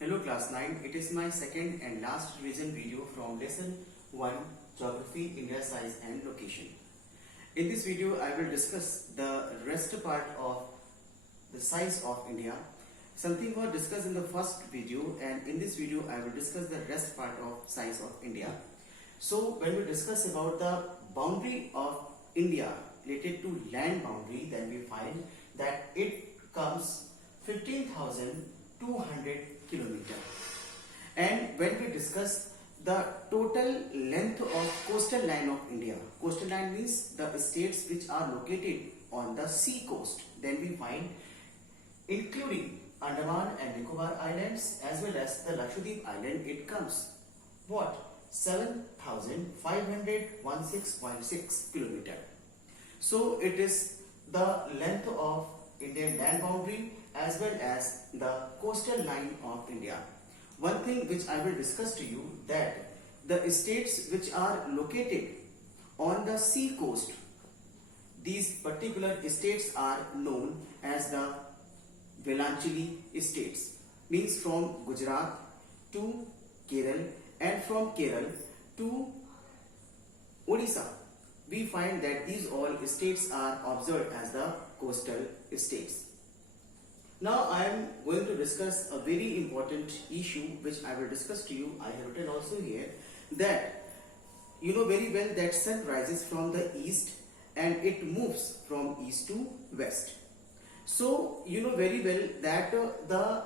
Hello class 9, it is my second and last revision video from lesson 1 Geography, India size and location. In this video I will discuss the rest part of the size of India. Something was discussed in the first video, and in this video I will discuss the rest part of size of India. So when we discuss about the boundary of India related to land boundary, then we find that it comes 15,200 kilometer. And when we discuss the total length of coastal line of India, coastal line means the states which are located on the sea coast, then we find including Andaman and Nicobar Islands as well as the Lakshadweep Island, it comes what? 7,516.6 kilometer. So it is the length of Indian land boundary as well as the coastal line of India. One thing which I will discuss to you, that the states which are located on the sea coast, these particular states are known as the Velanchili states, means from Gujarat to Kerala and from Kerala to Odisha. We find that these all states are observed as the coastal states. Now I am going to discuss a very important issue which I will discuss to you. I have written also here that you know very well that sun rises from the east and it moves from east to west. So you know very well that the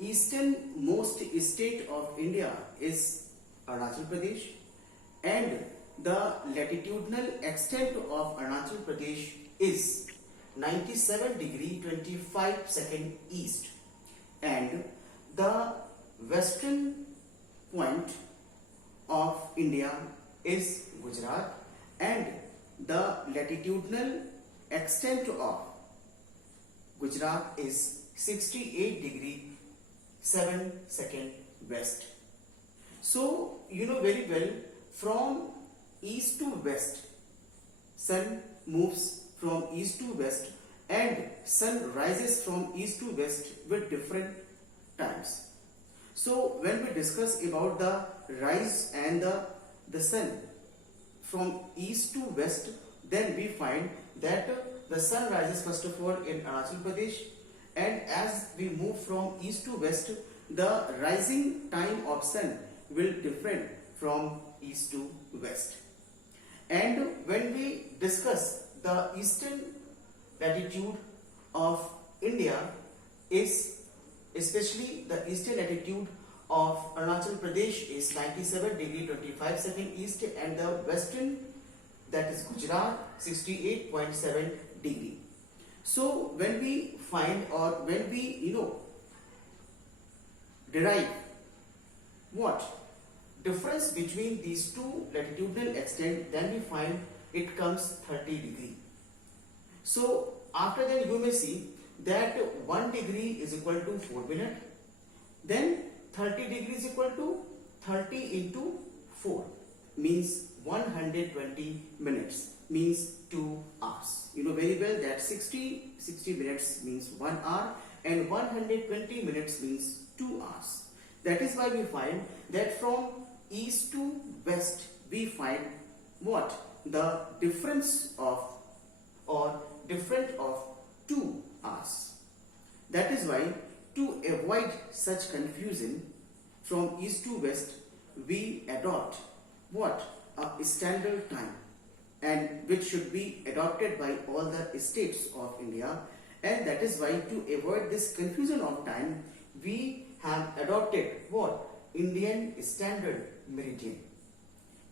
easternmost state of India is Arunachal Pradesh, and the latitudinal extent of Arunachal Pradesh is 97 degree 25 second east, and the western point of India is Gujarat, and the latitudinal extent of Gujarat is 68 degree 7 second west. So you know very well, from east to west, sun moves from east to west and sun rises from east to west with different times. So when we discuss about the rise and the sun from east to west, then we find that the sun rises first of all in Arunachal Pradesh, and as we move from east to west, the rising time of sun will different from east to west. And when we discuss the eastern latitude of India, is especially the eastern latitude of Arunachal Pradesh is 97 degree 25 second east, and the western, that is Gujarat, 68.7 degree. So when we find, or when we derive what difference between these two latitudinal extent, then we find it comes 30 degree. So after that you may see that 1 degree is equal to 4 minutes, then 30 degree is equal to 30 into 4 means 120 minutes, means 2 hours. You know very well that 60 minutes means 1 hour and 120 minutes means 2 hours. That is why we find that from east to west we find what? The difference of, or different of 2 hours. That is why, to avoid such confusion, from east to west we adopt what? A standard time, and which should be adopted by all the states of India, and that is why, to avoid this confusion of time, we have adopted what? Indian Standard Meridian.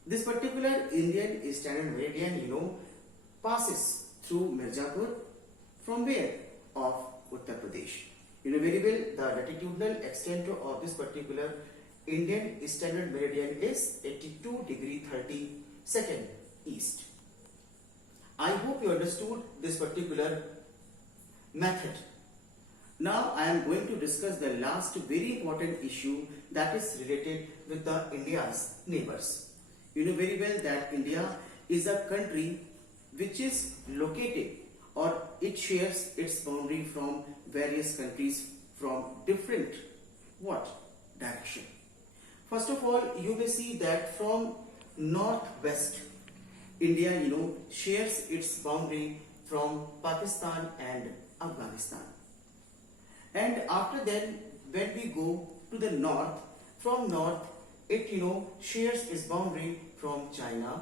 This particular Indian Standard Meridian passes through Mirzapur, from where? Of Uttar Pradesh. You know very well the latitudinal extent of this particular Indian Standard Meridian is 82 degree 30 second east. I hope you understood this particular method. Now I am going to discuss the last very important issue, that is related with the India's neighbors. You know very well that India is a country which is located, or it shares its boundary from various countries from different what? First of all, you may see that from northwest, India, shares its boundary from Pakistan and Afghanistan. And after then, when we go to the north, from north, it, shares its boundary from China,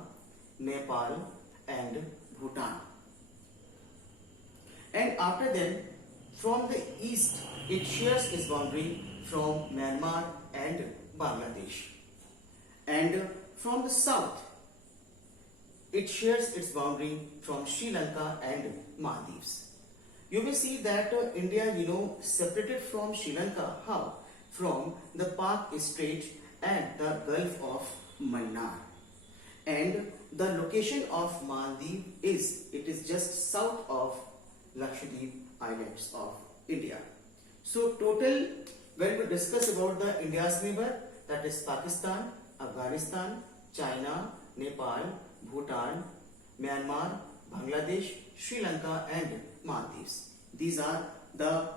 Nepal, and Bhutan. And after then, from the east, it shares its boundary from Myanmar and Bangladesh. And from the south, it shares its boundary from Sri Lanka and Maldives. You may see that India, separated from Sri Lanka. How? From the Pak Strait and the Gulf of Mannar. And the location of Maldives is just south of Lakshadweep Islands of India. So total, when we discuss about the India's neighbor, that is Pakistan, Afghanistan, China, Nepal, Bhutan, Myanmar, Bangladesh, Sri Lanka and Maldives. These are the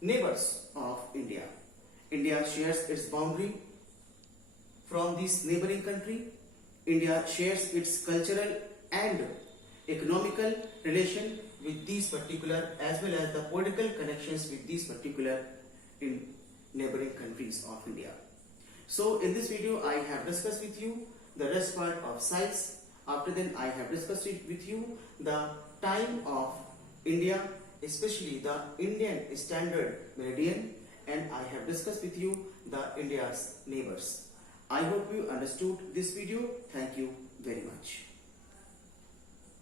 neighbors of India. India shares its boundary from this neighboring country. India shares its cultural and economical relation with these particular, as well as the political connections with these particular in neighboring countries of India. So in this video I have discussed with you the rest part of size. After then I have discussed it with you the time of India, especially the Indian Standard Meridian, and I have discussed with you the India's neighbors. I hope you understood this video. Thank you very much.